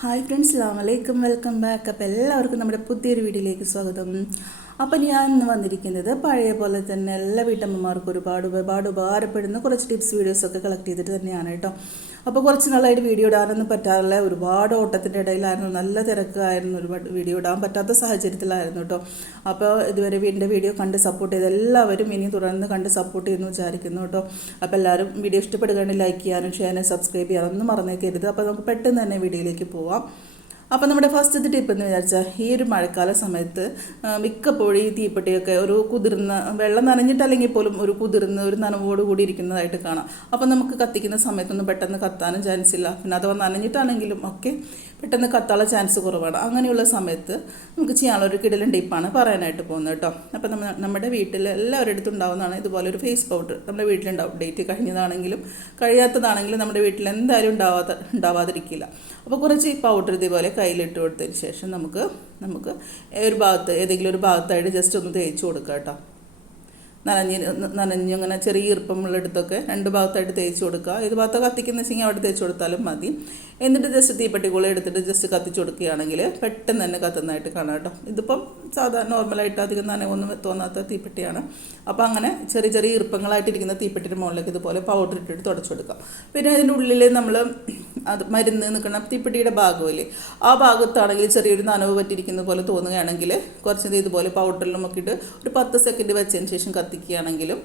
Hi friends അസ്സാം വലൈക്കും welcome back അപ്പോൾ എല്ലാവർക്കും നമ്മുടെ പുതിയൊരു വീഡിയോയിലേക്ക് സ്വാഗതം. അപ്പോൾ ഞാൻ ഇന്ന് വന്നിരിക്കുന്നത് പഴയ പോലെ തന്നെ എല്ലാ വീട്ടമ്മമാർക്കും ഒരുപാട് ഒരുപാട് ഉപകാരപ്പെടുന്ന കുറച്ച് ടിപ്സ് വീഡിയോസൊക്കെ കളക്ട് ചെയ്തിട്ട് തന്നെയാണ് കേട്ടോ. അപ്പോൾ കുറച്ച് നാളായിട്ട് വീഡിയോ ഇടാനൊന്നും പറ്റാറില്ല. ഒരുപാട് ഓട്ടത്തിന്റെ ഇടയിലായിരുന്നു. നല്ല തിരക്കായിരുന്നു. ഒരുപാട് വീഡിയോ ഇടാൻ പറ്റാത്ത സാഹചര്യത്തിലായിരുന്നു കേട്ടോ. അപ്പോൾ ഇതുവരെ എന്റെ വീഡിയോ കണ്ട് സപ്പോർട്ട് ചെയ്ത് എല്ലാവരും ഇനി തുടർന്ന് കണ്ട് സപ്പോർട്ട് ചെയ്യുന്നു വിചാരിക്കുന്നു കേട്ടോ. അപ്പോൾ എല്ലാവരും വീഡിയോ ഇഷ്ടപ്പെടുകയാണെങ്കിൽ ലൈക്ക് ചെയ്യാനും ഷെയർ ചെയ്യാനും സബ്സ്ക്രൈബ് ചെയ്യാനൊന്നും മറന്നേക്കരുത്. അപ്പോൾ നമുക്ക് പെട്ടെന്ന് തന്നെ വീഡിയോയിലേക്ക് പോവാം. അപ്പോൾ നമ്മുടെ ഫസ്റ്റത്തെ ടിപ്പ് എന്ന് വിചാരിച്ചാൽ ഈ ഒരു മഴക്കാല സമയത്ത് മിക്കപ്പോഴും ഈ തീപ്പെട്ടിയൊക്കെ ഒരു കുതിർന്ന വെള്ളം നനഞ്ഞിട്ടല്ലെങ്കിൽ പോലും ഒരു കുതിർന്ന് ഒരു നനവോട് കൂടി ഇരിക്കുന്നതായിട്ട് കാണാം. അപ്പോൾ നമുക്ക് കത്തിക്കുന്ന സമയത്തൊന്നും പെട്ടെന്ന് കത്താനും ചാൻസ് ഇല്ല. പിന്നെ അഥവാ നനഞ്ഞിട്ടാണെങ്കിലും ഒക്കെ പെട്ടെന്ന് കത്താനുള്ള ചാൻസ് കുറവാണ്. അങ്ങനെയുള്ള സമയത്ത് നമുക്ക് ചെയ്യാനുള്ള ഒരു കിടലൻ ടിപ്പാണ് പറയാനായിട്ട് പോകുന്നത് കേട്ടോ. അപ്പോൾ നമ്മൾ നമ്മുടെ വീട്ടിൽ എല്ലാവരുടെ അടുത്തും ഉണ്ടാവുന്നതാണ് ഇതുപോലെ ഒരു ഫേസ് പൗഡർ നമ്മുടെ വീട്ടിലുണ്ടാവും. ഡേറ്റ് കഴിഞ്ഞതാണെങ്കിലും കഴിയാത്തതാണെങ്കിലും നമ്മുടെ വീട്ടിൽ എന്തായാലും ഉണ്ടാവാത്ത ഉണ്ടാവാതിരിക്കില്ല. അപ്പോൾ കുറച്ച് ഈ പൗഡർ ഇതേപോലെ കയ്യിലിട്ട് കൊടുത്തതിന് ശേഷം നമുക്ക് നമുക്ക് ഒരു ഭാഗത്ത് ഏതെങ്കിലും ഒരു ഭാഗത്തായിട്ട് ജസ്റ്റ് ഒന്ന് തേച്ച് കൊടുക്കുക കേട്ടോ. നനഞ്ഞ് നനഞ്ഞ് അങ്ങനെ ചെറിയ ഈർപ്പമുള്ളിടത്തൊക്കെ രണ്ട് ഭാഗത്തായിട്ട് തേച്ച് കൊടുക്കുക. ഏത് ഭാഗത്ത് കത്തിക്കുന്ന വെച്ചെങ്കിൽ അവിടെ തേച്ച് കൊടുത്താലും മതി. എന്നിട്ട് ജസ്റ്റ് തീപ്പെട്ടിക്കുള്ള എടുത്തിട്ട് ജസ്റ്റ് കത്തിച്ച് കൊടുക്കുകയാണെങ്കിൽ പെട്ടെന്ന് തന്നെ കത്തുന്നതായിട്ട് കാണാം കേട്ടോ. ഇതിപ്പം സാധാരണ നോർമലായിട്ട് അധികം നനവൊന്നും തോന്നാത്ത തീപ്പെട്ടിയാണ്. അപ്പോൾ അങ്ങനെ ചെറിയ ചെറിയ ഈർപ്പങ്ങളായിട്ടിരിക്കുന്ന തീപ്പെട്ടിയുടെ മുകളിലേക്ക് ഇതുപോലെ പൗഡർ ഇട്ടിട്ട് തുടച്ചു കൊടുക്കാം. പിന്നെ അതിന്റെ ഉള്ളിൽ നമ്മൾ അത് മരുന്ന് നിൽക്കുന്ന തീപ്പെട്ടിയുടെ ഭാഗമില്ലേ? ആ ഭാഗത്താണെങ്കിൽ ചെറിയൊരു നനവ് പറ്റിയിരിക്കുന്ന പോലെ തോന്നുകയാണെങ്കിൽ കുറച്ച് ഇതുപോലെ പൗഡറിലും ഒക്കെ ഇട്ട് ഒരു പത്ത് സെക്കൻഡ് വെച്ചതിന് ശേഷം കത്തിക്കുകയാണെങ്കിലും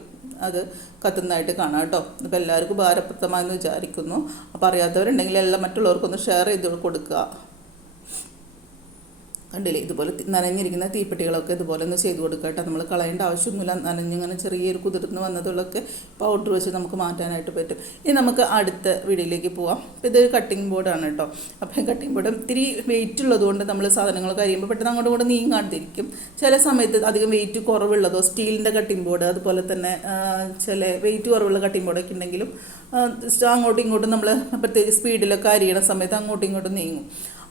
അത് കത്തുന്നതായിട്ട് കാണാം കേട്ടോ. അപ്പോൾ എല്ലാവർക്കും ഭാരപ്രദമായെന്ന് വിചാരിക്കുന്നു. അപ്പോൾ അറിയാത്തവരുണ്ടെങ്കിൽ എല്ലാം മറ്റുള്ളവർക്കൊന്ന് ഷെയർ ചെയ്ത് കൊടുക്കുക. കണ്ടില്ലേ? ഇതുപോലെ നനഞ്ഞിരിക്കുന്ന തീപ്പെട്ടികളൊക്കെ ഇതുപോലെ ഒന്ന് ചെയ്ത് കൊടുക്കുക കേട്ടോ. നമ്മൾ കളയേണ്ട ആവശ്യമൊന്നുമില്ല. നനഞ്ഞിങ്ങനെ ചെറിയൊരു കുതിർന്ന് വന്നതുള്ളൊക്കെ പൗഡർ വെച്ച് നമുക്ക് മാറ്റാനായിട്ട് പറ്റും. ഇനി നമുക്ക് അടുത്ത വീഡിയോയിലേക്ക് പോവാം. അപ്പോൾ ഇതൊരു കട്ടിംഗ് ബോർഡാണ് കേട്ടോ. അപ്പോൾ കട്ടിംഗ് ബോർഡ് ഇത്തിരി വെയിറ്റ് ഉള്ളതുകൊണ്ട് നമ്മൾ സാധനങ്ങൾ കഴിയുമ്പോൾ പെട്ടെന്ന് അങ്ങോട്ടും കൂടെ നീങ്ങാണ്ടിരിക്കും ചില സമയത്ത് അധികം വെയിറ്റ് കുറവുള്ളതോ സ്റ്റീലിന്റെ കട്ടിംഗ് ബോർഡ് അതുപോലെ തന്നെ ചില വെയിറ്റ് കുറവുള്ള കട്ടിംഗ് ബോർഡൊക്കെ ഉണ്ടെങ്കിലും അങ്ങോട്ടും ഇങ്ങോട്ടും നമ്മൾ പ്രത്യേകിച്ച് സ്പീഡിലൊക്കെ അരിയണ സമയത്ത് അങ്ങോട്ടും ഇങ്ങോട്ടും നീങ്ങും.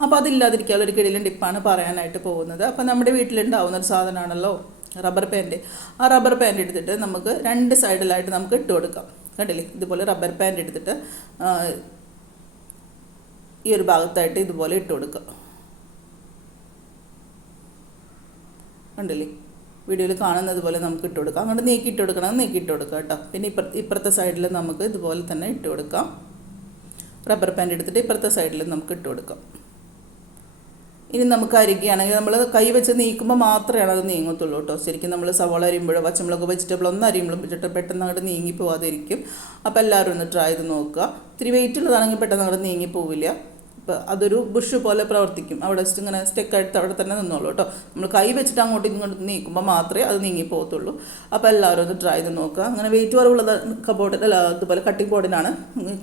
അപ്പോൾ അതില്ലാതിരിക്കാനുള്ള ഒരു കിടിലൻ ടിപ്പാണ് പറയാനായിട്ട് പോകുന്നത്. അപ്പോൾ നമ്മുടെ വീട്ടിലുണ്ടാവുന്ന ഒരു സാധനമാണല്ലോ റബ്ബർ പാന്റ് ആ റബ്ബർ പാന്റ് എടുത്തിട്ട് നമുക്ക് രണ്ട് സൈഡിലായിട്ട് നമുക്ക് ഇട്ട് കൊടുക്കാം. കണ്ടില്ലേ? ഇതുപോലെ റബ്ബർ പാന്റ് എടുത്തിട്ട് ഈ ഒരു ഭാഗത്തായിട്ട് ഇതുപോലെ ഇട്ട് കൊടുക്കുക കണ്ടില്ലേ? വീഡിയോയിൽ കാണുന്നത് പോലെ നമുക്ക് ഇട്ട് കൊടുക്കാം. അങ്ങോട്ട് നീക്കി ഇട്ട് കൊടുക്കണം നീക്കി ഇട്ട് കൊടുക്കാം കേട്ടോ. പിന്നെ ഇപ്പുറ ഇപ്പുറത്തെ സൈഡിൽ നമുക്ക് ഇതുപോലെ തന്നെ ഇട്ട് കൊടുക്കാം. റബ്ബർ പാന്റ് എടുത്തിട്ട് ഇപ്പുറത്തെ സൈഡിൽ നമുക്ക് ഇട്ട് കൊടുക്കാം. ഇനി നമുക്ക് അരിക്കുകയാണെങ്കിൽ നമ്മൾ കൈ വെച്ച് നീക്കുമ്പോൾ മാത്രമാണ് അത് നീങ്ങത്തുള്ളൂ കേട്ടോ. ശരിക്കും നമ്മൾ സവാള അരിയുമ്പോഴോ പച്ചമുളക് വെജിറ്റബിൾ ഒന്നും അരിയുമ്പോഴും വെച്ചിട്ട് പെട്ടെന്ന് അങ്ങോട്ട് നീങ്ങി പോവാതിരിക്കും. അപ്പോൾ എല്ലാവരും ഒന്ന് ട്രൈ ചെയ്ത് നോക്കുക. ഇത്തിരി വെയിറ്റ് ഉള്ളതാണെങ്കിൽ പെട്ടെന്ന് അങ്ങോട്ട് നീങ്ങി പോവില്ല. അതൊരു ബുഷ് പോലെ പ്രവർത്തിക്കും. അവിടെ വെച്ചിട്ട് ഇങ്ങനെ സ്റ്റെക്കായിട്ട് അവിടെ തന്നെ നിന്നോളൂ കേട്ടോ. നമ്മൾ കൈ വെച്ചിട്ട് അങ്ങോട്ട് ഇങ്ങോട്ട് നീക്കുമ്പോൾ മാത്രമേ അത് നീങ്ങി പോകത്തുള്ളൂ. അപ്പോൾ എല്ലാവരും ഒന്ന് ട്രൈ ചെയ്ത് നോക്കുക. അങ്ങനെ വെയിറ്റ് കുറവുള്ളത് കബോർഡിൽ അല്ല അതുപോലെ കട്ടിംഗ് ബോർഡിനാണ്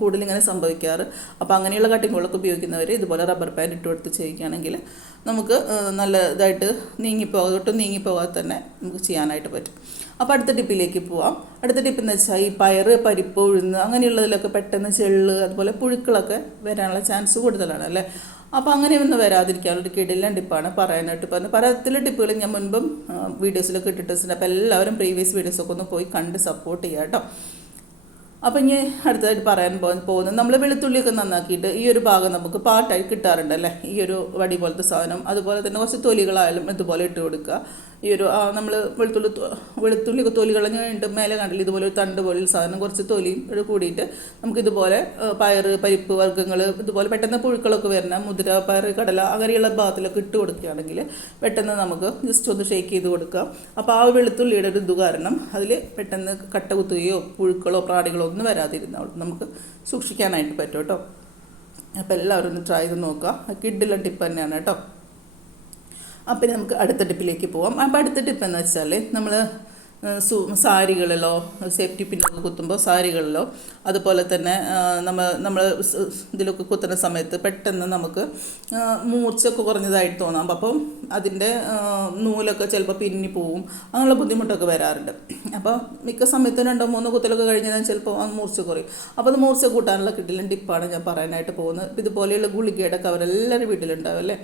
കൂടുതൽ ഇങ്ങനെ സംഭവിക്കാറ്. അപ്പോൾ അങ്ങനെയുള്ള കട്ടിംഗ് ബോർഡൊക്കെ ഉപയോഗിക്കുന്നവർ ഇതുപോലെ റബ്ബർ പാൻഡ് ഇട്ട് കൊടുത്ത് ചെയ്യുകയാണെങ്കിൽ നമുക്ക് നല്ല ഇതായിട്ട് നീങ്ങിപ്പോകാം ഒട്ടും നീങ്ങിപ്പോകാതെ തന്നെ നമുക്ക് ചെയ്യാനായിട്ട് പറ്റും. അപ്പോൾ അടുത്ത ടിപ്പിലേക്ക് പോവാം. അടുത്ത ടിപ്പ് എന്ന് വെച്ചാൽ ഈ പയറ് പരിപ്പ് ഉഴുന്ന് അങ്ങനെയുള്ളതിലൊക്കെ പെട്ടെന്ന് ചെള്ള് അതുപോലെ പുഴുക്കളൊക്കെ വരാനുള്ള ചാൻസ് കൂടുതലാണ് അല്ലേ? അപ്പോൾ അങ്ങനെയൊന്നും വരാതിരിക്കാനുള്ള കിടിലൻ ടിപ്പാണ് പറയാനായിട്ട് പറഞ്ഞത്. പലത്തിലെ ടിപ്പുകൾ ഞാൻ മുൻപും വീഡിയോസിലൊക്കെ ഇട്ടിട്ടുണ്ട്. അപ്പോൾ എല്ലാവരും പ്രീവിയസ് വീഡിയോസൊക്കെ ഒന്ന് പോയി കണ്ട് സപ്പോർട്ട് ചെയ്യാം കേട്ടോ അപ്പം ഇനി അടുത്തതായിട്ട് പറയാൻ പോകുന്നത് നമ്മൾ വെളുത്തുള്ളിയൊക്കെ നന്നാക്കിയിട്ട് ഈ ഒരു ഭാഗം നമുക്ക് പാട്ടായി കിട്ടാറുണ്ട് അല്ലേ ഈ ഒരു വടി പോലത്തെ സാധനം. അതുപോലെ തന്നെ കുറച്ച് തൊലികളായാലും ഇതുപോലെ ഇട്ട് കൊടുക്കുക. ഈ ഒരു നമ്മൾ വെളുത്തുള്ളി വെളുത്തുള്ളി തൊലി കളഞ്ഞ് കഴിഞ്ഞിട്ട് മേലെ കണ്ടില്ല ഇതുപോലെ ഒരു തണ്ട് പോലെ സാധനം കുറച്ച് തൊലിയും കൂടിയിട്ട് നമുക്കിതുപോലെ പയർ പരിപ്പ് വർഗങ്ങൾ ഇതുപോലെ പെട്ടെന്ന് പുഴുക്കളൊക്കെ വരുന്ന മുതിര പയർ കടല അങ്ങനെയുള്ള ഭാഗത്തിലൊക്കെ ഇട്ട് കൊടുക്കുകയാണെങ്കിൽ പെട്ടെന്ന് നമുക്ക് ജസ്റ്റ് ഒന്ന് ഷേക്ക് ചെയ്ത് കൊടുക്കാം. അപ്പോൾ ആ വെളുത്തുള്ളിയുടെ ഒരു ഇത് കാരണം അതിൽ പെട്ടെന്ന് കട്ട കുത്തുകയോ പുഴുക്കളോ പ്രാണികളോ ഒന്നും വരാതിരുന്നാൽ നമുക്ക് സൂക്ഷിക്കാനായിട്ട് പറ്റും കേട്ടോ. അപ്പോൾ എല്ലാവരും ഒന്ന് ട്രൈ ചെയ്ത് നോക്കുക കിഡിലെ ടിപ്പ് തന്നെയാണ് കേട്ടോ. അപ്പം നമുക്ക് അടുത്ത ടിപ്പിലേക്ക് പോവാം. അപ്പോൾ അടുത്ത ടിപ്പ് എന്ന് വെച്ചാൽ നമ്മൾ സാരികളിലോ സേഫ്റ്റി പിന്നൊക്കെ കുത്തുമ്പോൾ സാരികളിലോ അതുപോലെ തന്നെ നമ്മൾ നമ്മൾ ഇതിലൊക്കെ കുത്തുന്ന സമയത്ത് പെട്ടെന്ന് നമുക്ക് മൂർച്ച മൂർച്ചയൊക്കെ കുറഞ്ഞതായിട്ട് തോന്നാം. അപ്പം അതിന്റെ നൂലൊക്കെ ചിലപ്പോൾ പിന്നി പോവും. അങ്ങനെയുള്ള ബുദ്ധിമുട്ടൊക്കെ വരാറുണ്ട്. അപ്പോൾ മിക്ക സമയത്തും രണ്ടോ മൂന്നോ കുത്തലൊക്കെ കഴിഞ്ഞാൽ ചിലപ്പോൾ ആ മൂർച്ച കുറയും. അപ്പോൾ അത് മൂർച്ച കൂട്ടാനുള്ള കിട്ടിലും ടിപ്പാണ് ഞാൻ പറയാനായിട്ട് പോകുന്നത്. ഇതുപോലെയുള്ള ഗുളികയുടെ കവർ എല്ലാവരും വീട്ടിലുണ്ടാവും അല്ലേ?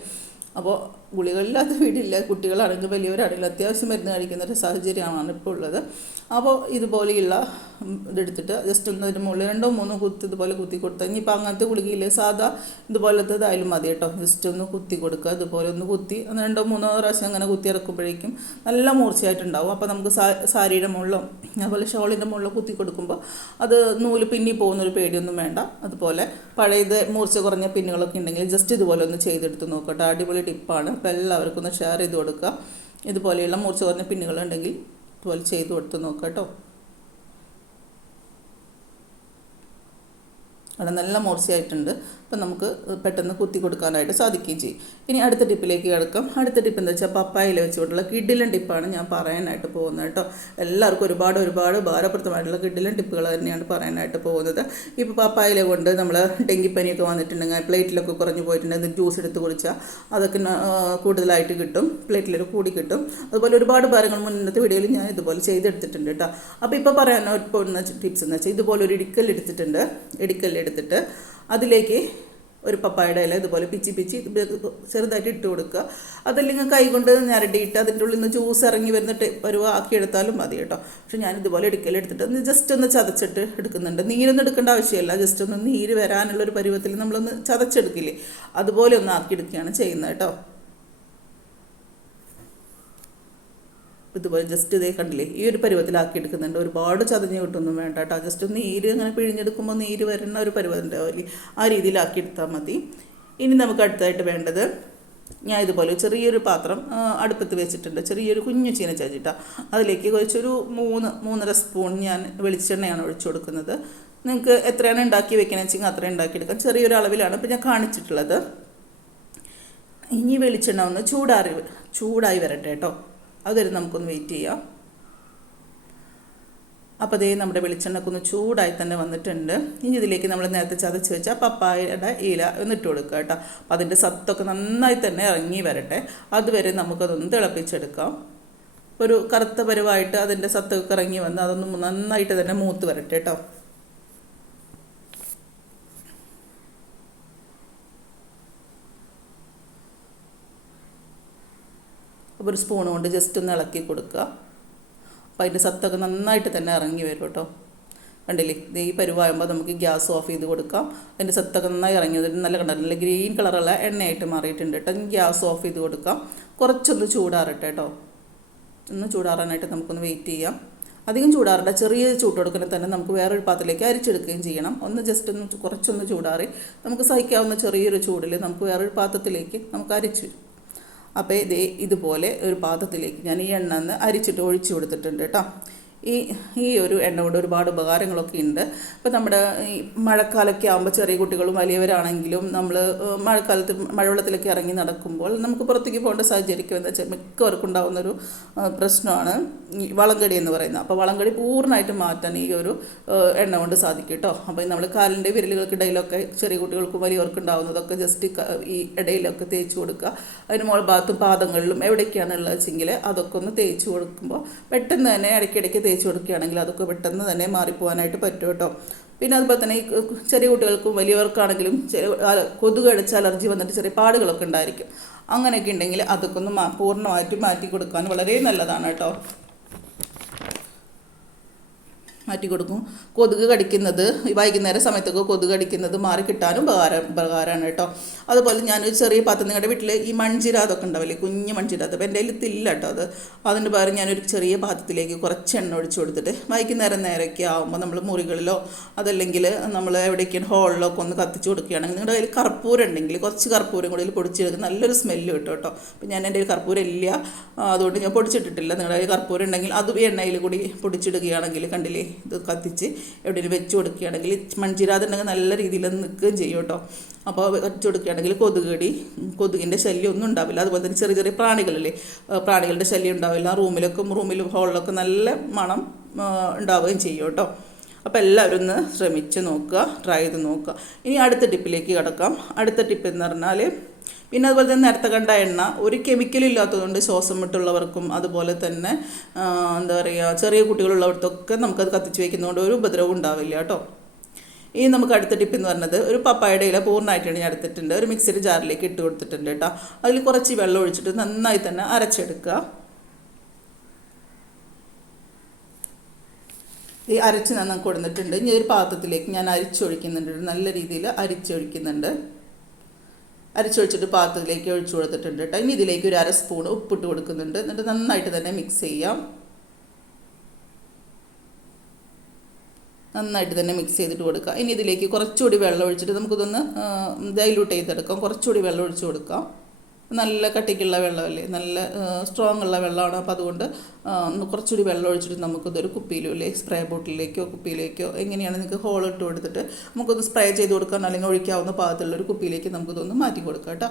അപ്പോൾ ഗുളികളില്ലാത്ത വീടില്ല കുട്ടികളാണെങ്കിലും വലിയവരാണെങ്കിലും അത്യാവശ്യം മരുന്ന് കഴിക്കുന്ന ഒരു സാഹചര്യമാണ് ഇപ്പോൾ ഉള്ളത്. അപ്പോൾ ഇതുപോലെയുള്ള ഇതെടുത്തിട്ട് ജസ്റ്റ് ഒന്ന് അതിന്റെ മുകളിൽ രണ്ടോ മൂന്നോ കുത്തി ഇതുപോലെ കുത്തി കൊടുത്താൽ ഇനിയിപ്പോൾ അങ്ങനത്തെ ഗുളികയില്ലേ? സാധാ ഇതുപോലത്തേതായാലും മതി കേട്ടോ. ജസ്റ്റ് ഒന്ന് കുത്തി കൊടുക്കുക. ഇതുപോലെ ഒന്ന് കുത്തി ഒന്ന് രണ്ടോ മൂന്നോ പ്രാവശ്യം അങ്ങനെ കുത്തി ഇറക്കുമ്പോഴേക്കും നല്ല മൂർച്ചയായിട്ടുണ്ടാവും. അപ്പോൾ നമുക്ക് സാരിയുടെ മുകളിലോ അതുപോലെ ഷോളിന്റെ മുകളിലോ കുത്തി കൊടുക്കുമ്പോൾ അത് നൂൽ പിന്നി പോകുന്നൊരു പേടിയൊന്നും വേണ്ട. അതുപോലെ പഴയത് മൂർച്ച കുറഞ്ഞ പിന്നുകളൊക്കെ ഉണ്ടെങ്കിൽ ജസ്റ്റ് ഇതുപോലെ ഒന്ന് ചെയ്തെടുത്ത് നോക്കട്ടെ. അടിപൊളി ടിപ്പാണ്. അപ്പോൾ എല്ലാവർക്കും ഒന്ന് ഷെയർ ചെയ്ത് കൊടുക്കുക. ഇതുപോലെയുള്ള മൂർച്ച കുറഞ്ഞ പിന്നുകളുണ്ടെങ്കിൽ ഇതുപോലെ ചെയ്ത് കൊടുത്ത് നോക്കുക കേട്ടോ. അവിടെ നല്ല മൂർച്ചയായിട്ടുണ്ട്. അപ്പം നമുക്ക് പെട്ടെന്ന് കുത്തി കൊടുക്കാനായിട്ട് സാധിക്കുകയും ചെയ്യും. ഇനി അടുത്ത ടിപ്പിലേക്ക് കിടക്കാം. അടുത്ത ടിപ്പ് എന്താ വെച്ചാൽ പപ്പായയിൽ വെച്ചുകൊണ്ടുള്ള കിഡിലൻ ടിപ്പാണ് ഞാൻ പറയാനായിട്ട് പോകുന്നത് കേട്ടോ. എല്ലാവർക്കും ഒരുപാട് ഒരുപാട് ഭാരപ്രദമായിട്ടുള്ള കിഡിലൻ ടിപ്പുകൾ തന്നെയാണ് പറയാനായിട്ട് പോകുന്നത്. ഇപ്പോൾ പപ്പായയില കൊണ്ട് നമ്മൾ ഡെങ്കിപ്പനിയൊക്കെ വന്നിട്ടുണ്ടെങ്കിൽ പ്ലേറ്റിലൊക്കെ കുറഞ്ഞു പോയിട്ടുണ്ടെങ്കിൽ ജ്യൂസ് എടുത്ത് കുടിച്ചാൽ അതൊക്കെ കൂടുതലായിട്ട് കിട്ടും. പ്ലേറ്റിലൊക്കെ കൂടി കിട്ടും. അതുപോലെ ഒരുപാട് ഭാരങ്ങൾ മുന്നത്തെ വീഡിയോയിൽ ഞാൻ ഇതുപോലെ ചെയ്തെടുത്തിട്ടുണ്ട് കേട്ടോ. അപ്പോൾ ഇപ്പോൾ പറയാൻ പോകുന്ന ടിപ്സ് എന്ന് വെച്ചാൽ ഇതുപോലെ ഒരു ഇടിക്കൽ എടുത്തിട്ടുണ്ട്. ഇടിക്കൽ എടുത്തിട്ട് അതിലേക്ക് ഒരു പപ്പായുടെ ഇല ഇതുപോലെ പിച്ചി പിച്ചി ചെറുതായിട്ട് ഇട്ട് കൊടുക്കുക. അതല്ലെങ്കിൽ കൈ കൊണ്ട് ഞരടിയിട്ട് അതിന്റെ ഉള്ളിൽ നിന്ന് ജ്യൂസ് ഇറങ്ങി വരുന്നിട്ട് ഒരു ആക്കിയെടുത്താലും മതി കേട്ടോ. പക്ഷെ ഞാൻ ഇതുപോലെ ഇടുക്കൽ എടുത്തിട്ട് ഒന്ന് ജസ്റ്റ് ഒന്ന് ചതച്ചിട്ട് എടുക്കുന്നുണ്ട്. നീരൊന്നും എടുക്കേണ്ട ആവശ്യമില്ല. ജസ്റ്റ് ഒന്ന് നീര് വരാനുള്ള ഒരു പരുവത്തിൽ നമ്മളൊന്ന് ചതച്ചെടുക്കില്ലേ? അതുപോലെ ഒന്ന് ആക്കിയെടുക്കുകയാണ് ചെയ്യുന്നത് കേട്ടോ. ഇതുപോലെ ജസ്റ്റ് ഇതേ കണ്ടില്ലേ? ഈ ഒരു പരുവത്തിലാക്കി എടുക്കുന്നുണ്ട്. ഒരുപാട് ചതഞ്ഞ് കിട്ടൊന്നും വേണ്ട കേട്ടോ. ജസ്റ്റ് നീര് അങ്ങനെ പിഴിഞ്ഞെടുക്കുമ്പോൾ നീര് വരുന്ന ഒരു പരുവം ഉണ്ടാവില്ലേ ആ രീതിയിലാക്കി എടുത്താൽ മതി. ഇനി നമുക്ക് അടുത്തതായിട്ട് വേണ്ടത് ഞാൻ ഇതുപോലെ ചെറിയൊരു പാത്രം അടുപ്പത്ത് വെച്ചിട്ടുണ്ട്. ചെറിയൊരു കുഞ്ഞു ചീന ചാച്ചിട്ടാ അതിലേക്ക് കുറച്ചൊരു മൂന്ന് മൂന്നര സ്പൂൺ ഞാൻ വെളിച്ചെണ്ണയാണ് ഒഴിച്ചു കൊടുക്കുന്നത്. നിങ്ങൾക്ക് എത്രയാണ് ഉണ്ടാക്കി വെക്കണമെന്ന് വെച്ചെങ്കിൽ അത്രയും ഉണ്ടാക്കിയെടുക്കാം ചെറിയൊരു അളവിലാണ് ഇപ്പോൾ ഞാൻ കാണിച്ചിട്ടുള്ളത്. ഇനി വെളിച്ചെണ്ണ ഒന്ന് ചൂടാറി ചൂടായി വരട്ടെ കേട്ടോ. അതുവരെ നമുക്കൊന്ന് വെയിറ്റ് ചെയ്യാം. അപ്പോൾ അതേ നമ്മുടെ വെളിച്ചെണ്ണക്ക് ഒന്ന് ചൂടായി തന്നെ വന്നിട്ടുണ്ട്. ഇനി ഇതിലേക്ക് നമ്മൾ നേരത്തെ ചതച്ച് വെച്ച പപ്പായയുടെ ഇല ഒന്ന് ഇട്ട് കൊടുക്കുക കേട്ടോ. അപ്പോൾ അതിന്റെ സത്തൊക്കെ നന്നായി തന്നെ ഇറങ്ങി വരട്ടെ. അതുവരെ നമുക്കതൊന്ന് തിളപ്പിച്ചെടുക്കാം. ഒരു കറുത്ത പരുവായിട്ട് അതിന്റെ സത്തൊക്കെ ഇറങ്ങി വന്ന് അതൊന്ന് നന്നായിട്ട് തന്നെ മൂത്ത് വരട്ടെ കേട്ടോ. അപ്പോൾ ഒരു സ്പൂൺ കൊണ്ട് ജസ്റ്റ് ഒന്ന് ഇളക്കി കൊടുക്കുക. അപ്പോൾ അതിന്റെ സത്തൊക്കെ നന്നായിട്ട് തന്നെ ഇറങ്ങി വരും കേട്ടോ. കണ്ടില്ലേ? ഇത് ഈ പരുവാകുമ്പോൾ നമുക്ക് ഗ്യാസ് ഓഫ് ചെയ്ത് കൊടുക്കാം. അതിന്റെ സത്തൊക്കെ നന്നായി ഇറങ്ങി വരും നല്ല കണ്ടോ? നല്ല ഗ്രീൻ കളറുള്ള എണ്ണയായിട്ട് മാറിയിട്ടുണ്ട് കേട്ടോ. ഗ്യാസ് ഓഫ് ചെയ്ത് കൊടുക്കാം. കുറച്ചൊന്ന് ചൂടാറട്ടെ കേട്ടോ. ഒന്ന് ചൂടാറാനായിട്ട് നമുക്കൊന്ന് വെയിറ്റ് ചെയ്യാം. അധികം ചൂടാറണ്ട. ചെറിയ ചൂട്ട് കൊടുക്കണേ തന്നെ നമുക്ക് വേറൊരു പാത്രത്തിലേക്ക് അരിച്ചെടുക്കുകയും ചെയ്യണം. ഒന്ന് ജസ്റ്റ് ഒന്ന് കുറച്ചൊന്ന് ചൂടാറി നമുക്ക് സഹിക്കാവുന്ന ചെറിയൊരു ചൂടിൽ നമുക്ക് വേറൊരു പാത്രത്തിലേക്ക് നമുക്ക് അരിച്ച് അപ്പോൾ ഇതേ ഇതുപോലെ ഒരു പാത്രത്തിലേക്ക് ഞാൻ ഈ എണ്ണ അരിച്ചിട്ട് ഒഴിച്ചു കൊടുത്തിട്ടുണ്ട് കേട്ടോ. ഈ ഈ ഒരു എണ്ണ കൊണ്ട് ഒരുപാട് ഉപകാരങ്ങളൊക്കെ ഉണ്ട്. ഇപ്പം നമ്മുടെ ഈ മഴക്കാലമൊക്കെ ആകുമ്പോൾ ചെറിയ കുട്ടികളും വലിയവരാണെങ്കിലും നമ്മൾ മഴക്കാലത്ത് മഴവെള്ളത്തിലൊക്കെ ഇറങ്ങി നടക്കുമ്പോൾ നമുക്ക് പുറത്തേക്ക് പോകേണ്ട സാഹചര്യം എന്താ വെച്ചാൽ മിക്കവർക്കും ഉണ്ടാകുന്നൊരു പ്രശ്നമാണ് ഈ വളങ്കടി എന്ന് പറയുന്നത്. അപ്പോൾ വളങ്കടി പൂർണമായിട്ട് മാറ്റാൻ ഈ ഒരു എണ്ണ കൊണ്ട് സാധിക്കും കേട്ടോ അപ്പോൾ നമ്മൾ കാലിന്റെ വിരലുകൾക്കിടയിലൊക്കെ ചെറിയ കുട്ടികൾക്കും വലിയവർക്കും ഉണ്ടാകുന്നതൊക്കെ ജസ്റ്റ് ഈ ഇടയിലൊക്കെ തേച്ച് കൊടുക്കുക. അതിന് മുകൾ ഭാഗത്തും പാദങ്ങളിലും എവിടെയൊക്കെയാണ് ഉള്ളത് വെച്ചെങ്കിൽ അതൊക്കെ ഒന്ന് തേച്ച് കൊടുക്കുമ്പോൾ പെട്ടെന്ന് തന്നെ ഇടയ്ക്കിടയ്ക്ക് തേച്ച് കൊടുക്കുകയാണെങ്കിൽ അതൊക്കെ പെട്ടെന്ന് തന്നെ മാറിപ്പോകാനായിട്ട് പറ്റും കേട്ടോ. പിന്നെ അതുപോലെ തന്നെ ഈ ചെറിയ കുട്ടികൾക്കും വലിയവർക്കാണെങ്കിലും കൊതുക് അടിച്ച് അലർജി വന്നിട്ട് ചെറിയ പാടുകളൊക്കെ ഉണ്ടായിരിക്കും. അങ്ങനെയൊക്കെ ഉണ്ടെങ്കിൽ അതൊക്കെ ഒന്ന് പൂർണമായിട്ട് മാറ്റി കൊടുക്കാൻ വളരെ നല്ലതാണ് കേട്ടോ. മാറ്റി കൊടുക്കും കൊതുക് കടിക്കുന്നത് വൈകുന്നേര സമയത്തൊക്കെ കൊതുക് കടിക്കുന്നത് മാറി കിട്ടാനും ഉപകാരം ഉപകാരമാണ് കേട്ടോ. അതുപോലെ ഞാനൊരു ചെറിയ പാത്രം നിങ്ങളുടെ വീട്ടിൽ ഈ മൺചിര അതൊക്കെ ഉണ്ടാവില്ലേ? കുഞ്ഞ് മൺചിര അപ്പോൾ എന്റെ കയ്യിൽ തില്ല കേട്ടോ അത്. അതിന് പകരം ഞാനൊരു ചെറിയ പാത്രത്തിലേക്ക് കുറച്ച് എണ്ണ ഒഴിച്ചു കൊടുത്തിട്ട് വൈകുന്നേരം നേരമൊക്കെ ആകുമ്പോൾ നമ്മൾ മുറികളിലോ അതല്ലെങ്കിൽ നമ്മൾ എവിടേക്കാണ് ഹോളിലോ ഒക്കെ ഒന്ന് കത്തിച്ച് കൊടുക്കുകയാണെങ്കിൽ നിങ്ങളുടെ കയ്യിൽ കർപ്പൂരം ഉണ്ടെങ്കിൽ കുറച്ച് കർപ്പൂരം കൂടി പൊടിച്ചെടുക്കും. നല്ലൊരു സ്മെല്ല് കിട്ടും കേട്ടോ. അപ്പം ഞാൻ എന്റെ കയ്യിൽ കർപ്പൂരം ഇല്ല. അതുകൊണ്ട് ഞാൻ പൊടിച്ചിട്ടിട്ടില്ല. നിങ്ങളുടെ കയ്യിൽ കർപ്പൂരം ഉണ്ടെങ്കിൽ അത് എണ്ണയിൽ കൂടി പൊടിച്ചിടുകയാണെങ്കിൽ കണ്ടില്ലേ? ഇത് കത്തിച്ച് എവിടെയെങ്കിലും വെച്ച് കൊടുക്കുകയാണെങ്കിൽ മൺചിരാതുണ്ടെങ്കിൽ നല്ല രീതിയിൽ നിൽക്കുകയും ചെയ്യും കേട്ടോ. അപ്പോൾ വെച്ച് കൊടുക്കുകയാണെങ്കിൽ കൊതുകടി കൊതുകിന്റെ ശല്യം ഒന്നും ഉണ്ടാവില്ല. അതുപോലെ തന്നെ ചെറിയ ചെറിയ പ്രാണികളല്ലേ പ്രാണികളുടെ ശല്യം ഉണ്ടാവില്ല. റൂമിലൊക്കെ റൂമിലും ഹോളിലൊക്കെ നല്ല മണം ഉണ്ടാവുകയും ചെയ്യും കേട്ടോ. അപ്പോൾ എല്ലാവരും ഒന്ന് ശ്രമിച്ച് നോക്കുക ട്രൈ ചെയ്ത് നോക്കുക. ഇനി അടുത്ത ടിപ്പിലേക്ക് കിടക്കാം. അടുത്ത ടിപ്പ് എന്ന് പറഞ്ഞാൽ പിന്നെ അതുപോലെ തന്നെ നേരത്തെ കണ്ട എണ്ണ. ഒരു കെമിക്കലും ഇല്ലാത്തതുകൊണ്ട് ശ്വാസം വിട്ടുള്ളവർക്കും അതുപോലെ തന്നെ എന്താ പറയുക ചെറിയ കുട്ടികളുള്ളവർക്കൊക്കെ നമുക്കത് കത്തിച്ച് വയ്ക്കുന്നതുകൊണ്ട് ഒരു ഉപദ്രവം ഉണ്ടാവില്ല കേട്ടോ. ഇനി നമുക്ക് അടുത്ത ടിപ്പ് എന്ന് പറഞ്ഞത് ഒരു പപ്പായുടെ ഇല പൂർണമായിട്ടാണ് ഞാൻ എടുത്തിട്ടുണ്ട്. ഒരു മിക്സിയുടെ ജാറിലേക്ക് ഇട്ട് കൊടുത്തിട്ടുണ്ട് കേട്ടോ. അതിൽ കുറച്ച് വെള്ളം ഒഴിച്ചിട്ട് നന്നായി തന്നെ അരച്ചെടുക്കുക. ഈ അരച്ച് നന്നായി കൊടുത്തിട്ടുണ്ട്. ഇനി ഒരു പാത്രത്തിലേക്ക് ഞാൻ അരിച്ചൊഴിക്കുന്നുണ്ട്. നല്ല രീതിയിൽ അരിച്ചൊഴിക്കുന്നുണ്ട്. അരിച്ചൊഴിച്ചിട്ട് പാത്രത്തിലേക്ക് ഒഴിച്ചു കൊടുത്തിട്ടുണ്ട് കേട്ടോ. ഇനി ഇതിലേക്ക് ഒരു അര സ്പൂൺ ഉപ്പിട്ട് കൊടുക്കുന്നുണ്ട്. എന്നിട്ട് നന്നായിട്ട് തന്നെ മിക്സ് ചെയ്യാം. നന്നായിട്ട് തന്നെ മിക്സ് ചെയ്തിട്ട് കൊടുക്കാം. ഇനി ഇതിലേക്ക് കുറച്ചുകൂടി വെള്ളം ഒഴിച്ചിട്ട് നമുക്കിതൊന്ന് ഡൈലൂട്ട് ചെയ്തെടുക്കാം. കുറച്ചുകൂടി വെള്ളം ഒഴിച്ചു കൊടുക്കാം. നല്ല കട്ടിക്കുള്ള വെള്ളമല്ലേ? നല്ല സ്ട്രോങ് ഉള്ള വെള്ളമാണ്. അപ്പോൾ അതുകൊണ്ട് കുറച്ചുകൂടി വെള്ളം ഒഴിച്ചിട്ട് നമുക്കിതൊരു കുപ്പിയിലോ അല്ലെങ്കിൽ സ്പ്രേ ബോട്ടിലേക്കോ കുപ്പിയിലേക്കോ എങ്ങനെയാണ് നിങ്ങൾക്ക് ഹോൾ ഇട്ട് കൊടുത്തിട്ട് നമുക്കൊന്ന് സ്പ്രേ ചെയ്ത് കൊടുക്കാൻ അല്ലെങ്കിൽ ഒഴിക്കാവുന്ന പാകത്തിലുള്ള ഒരു കുപ്പിയിലേക്ക് നമുക്കിതൊന്ന് മാറ്റി കൊടുക്കാം കേട്ടോ.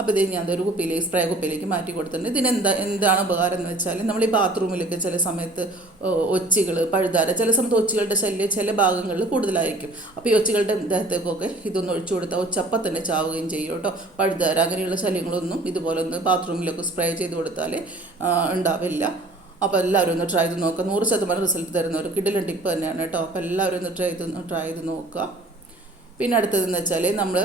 അപ്പോൾ ഇത് ഞാൻ ഒരു കുപ്പിയിലേക്ക് സ്പ്രേ കുപ്പിയിലേക്ക് മാറ്റി കൊടുത്തിട്ടുണ്ട്. ഇതിനെന്താ എന്താണ് ഉപകാരം എന്ന് വെച്ചാൽ നമ്മൾ ഈ ബാത്റൂമിലൊക്കെ ചില സമയത്ത് ഒച്ചികൾ പഴുതാര ചില സമയത്ത് ഒച്ചികളുടെ ശല്യം ചില ഭാഗങ്ങളിൽ കൂടുതലായിരിക്കും. അപ്പോൾ ഈ ഒച്ചികളുടെ ദേഹത്തേക്കൊക്കെ ഇതൊന്ന് ഒഴിച്ചു കൊടുത്താൽ ഒച്ചപ്പം തന്നെ ചാവുകയും ചെയ്യും കേട്ടോ. പഴുതാര അങ്ങനെയുള്ള ശല്യങ്ങളൊന്നും ഇതുപോലെ ഒന്ന് ബാത്റൂമിലൊക്കെ സ്പ്രേ ചെയ്ത് കൊടുത്താൽ ഉണ്ടാവില്ല. അപ്പോൾ എല്ലാവരും ഒന്ന് ട്രൈ ചെയ്ത് നോക്കുക നൂറ് ശതമാനം റിസൾട്ട് തരുന്ന ഒരു കിടിലൻ ടിപ്പ് തന്നെയാണ് കേട്ടോ. അപ്പോൾ എല്ലാവരും ഒന്ന് ട്രൈ ചെയ്ത് ട്രൈ ചെയ്ത് നോക്കുക. പിന്നെ അടുത്തതെന്ന് വെച്ചാൽ നമ്മൾ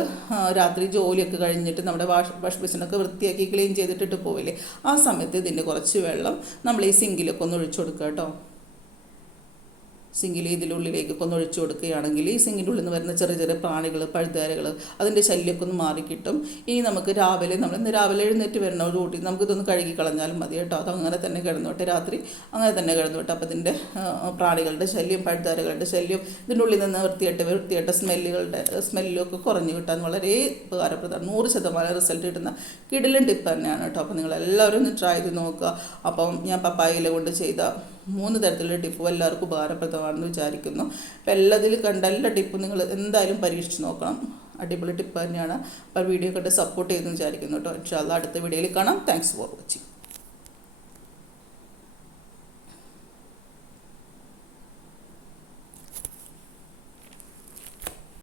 രാത്രി ജോലിയൊക്കെ കഴിഞ്ഞിട്ട് നമ്മുടെ വാഷ് വാഷ് ബേസിനൊക്കെ വൃത്തിയാക്കി ക്ലീൻ ചെയ്തിട്ടിട്ട് പോവില്ലേ? ആ സമയത്ത് ഇതിന്റെ കുറച്ച് വെള്ളം നമ്മൾ ഈ സിങ്കിലൊക്കെ ഒന്ന് ഒഴിച്ചു കൊടുക്കുക കേട്ടോ. സിങ്കിൽ ഒന്ന് ഒഴിച്ചു കൊടുക്കുകയാണെങ്കിൽ ഈ സിങ്കിന്റെ ഉള്ളിൽ നിന്ന് വരുന്ന ചെറിയ ചെറിയ പ്രാണികൾ പഴുതാരകൾ അതിന്റെ ശല്യമൊക്കെ ഒന്ന് മാറിക്കിട്ടും ഇനി നമുക്ക് രാവിലെ നമ്മൾ ഇന്ന് രാവിലെ എഴുന്നേറ്റ് വരണ കൂട്ടി നമുക്കിതൊന്ന് കഴുകി കളഞ്ഞാലും മതി കേട്ടോ. അത് അങ്ങനെ തന്നെ കിടന്നോട്ടെ രാത്രി. അങ്ങനെ തന്നെ കിടന്നോട്ടെ. അപ്പോൾ ഇതിന്റെ പ്രാണികളുടെ ശല്യം പഴുതാരകളുടെ ശല്യം ഇതിന്റെ ഉള്ളിൽ നിന്ന് വൃത്തിയായിട്ട് വൃത്തിയായിട്ട് സ്മെല്ലുകളുടെ സ്മെല്ലൊക്കെ കുറഞ്ഞു കിട്ടാൻ വളരെ ഉപകാരപ്രദമാണ്. നൂറ് ശതമാനം റിസൾട്ട് കിട്ടുന്ന കിടിലൻ ടിപ്പ് തന്നെയാണ് കേട്ടോ. അപ്പോൾ നിങ്ങളെല്ലാവരും ഒന്ന് ട്രൈ ചെയ്ത് നോക്കുക. അപ്പം ഞാൻ പപ്പായയില കൊണ്ട് ചെയ്ത മൂന്ന് തരത്തിലുള്ള ടിപ്പും എല്ലാവർക്കും ഉപകാരപ്രദമാണെന്ന് വിചാരിക്കുന്നു. അപ്പോൾ എല്ലാത്തിൽ കണ്ട എല്ലാ ടിപ്പും നിങ്ങൾ എന്തായാലും പരീക്ഷിച്ച് നോക്കണം. അടിപൊളി ടിപ്പ് തന്നെയാണ്. അപ്പോൾ വീഡിയോ കണ്ട് സപ്പോർട്ട് ചെയ്തെന്ന് വിചാരിക്കുന്നു കേട്ടോ. ഇൻഷാല്ല അടുത്ത വീഡിയോയിൽ കാണാം. Thanks for watching